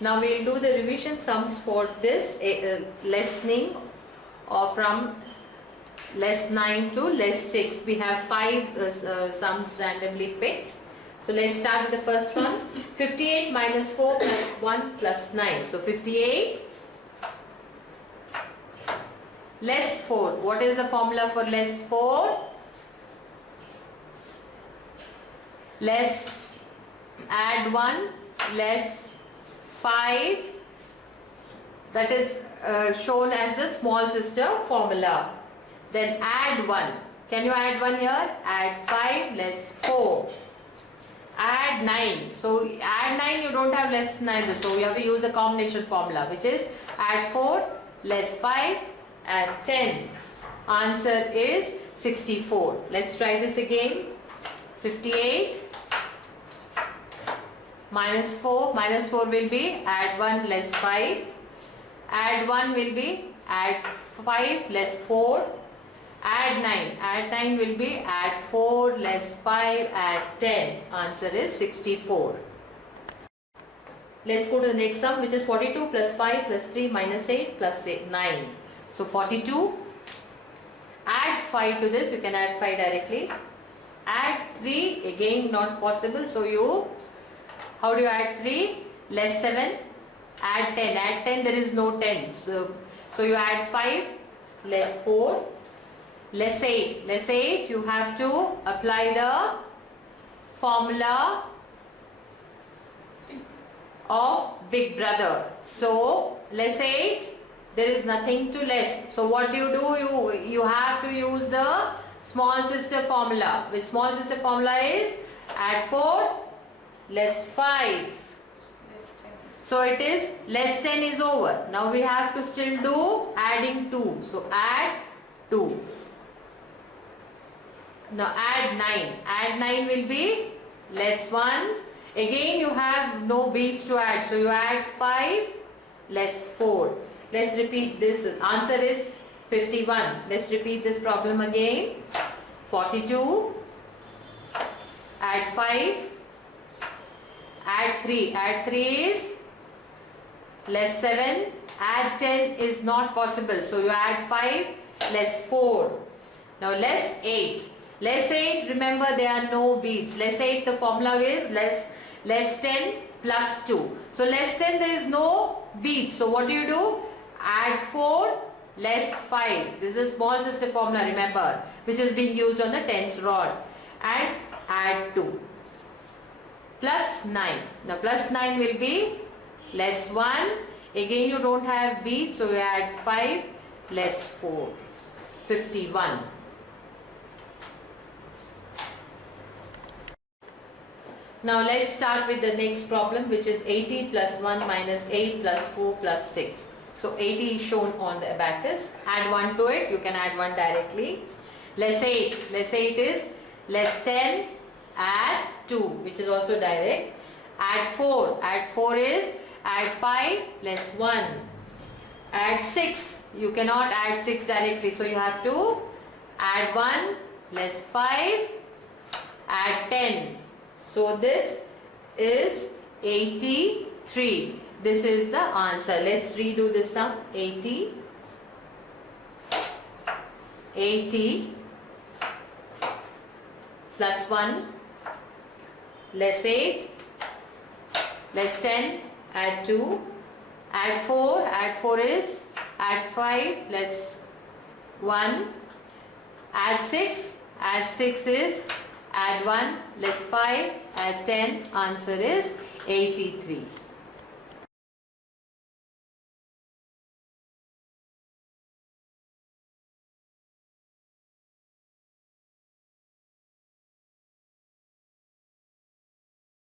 Now we'll do the revision sums for this lessening from less 9 to less 6. We have 5 sums randomly picked. So let's start with the first one. 58 minus 4 plus 1 plus 9. So 58 less 4. What is the formula for less 4? Less, add 1, less 5. That is shown as the small sister formula. Then add 1. Can you add 1 here? Add 5 less 4. Add 9. So add 9, you don't have less 9. So you have to use the combination formula, which is add 4 less 5 add 10. Answer is 64. Let's try this again. 58 minus 4. Minus 4 will be add 1 less 5. Add 1 will be add 5 less 4. Add 9. Add 9 will be add 4 less 5 add 10. Answer is 64. Let's go to the next sum, which is 42 plus 5 plus 3 minus 8 plus 9. So 42. Add 5 to this. You can add 5 directly. Add 3. Again not possible. So how do you add 3? Less 7. Add 10. Add 10. There is no 10. So you add 5 less 4. Less 8. Less 8, you have to apply the formula of big brother. So less 8, there is nothing to less. So what do? You have to use the small sister formula. Which small sister formula is add 4 less 5. So it is less 10 is over. Now we have to still do adding 2. So add 2. Now add 9. Add 9 will be less 1. Again you have no beads to add. So you add 5 less 4. Let's repeat this. Answer is 51. Let's repeat this problem again. 42. Add 5. Add 3. Add 3 is less 7. Add 10 is not possible. So you add 5 less 4. Now less 8. Less 8, remember there are no beads. Less 8, the formula is less 10 plus 2. So less 10, there is no beads. So what do? Add 4 less 5. This is small sister formula, remember, which is being used on the tens rod. And add 2. Plus 9. Now plus 9 will be less 1. Again you don't have beads, so you add 5 less 4. 51. Now let's start with the next problem, which is 80 plus 1 minus 8 plus 4 plus 6. So 80 is shown on the abacus. Add 1 to it. You can add 1 directly. Less 8. Less 8 is less 10. Add 2, which is also direct. Add 4. Add 4 is add 5 less 1. Add 6. You cannot add 6 directly. So you have to add 1 less 5. Add 10. So this is 83. This is the answer. Let's redo this sum. 80 plus 1 less 8 less 10 add 2 add 4 is add 5 less 1 add 6 is add 1 less 5 add 10. Answer is 83.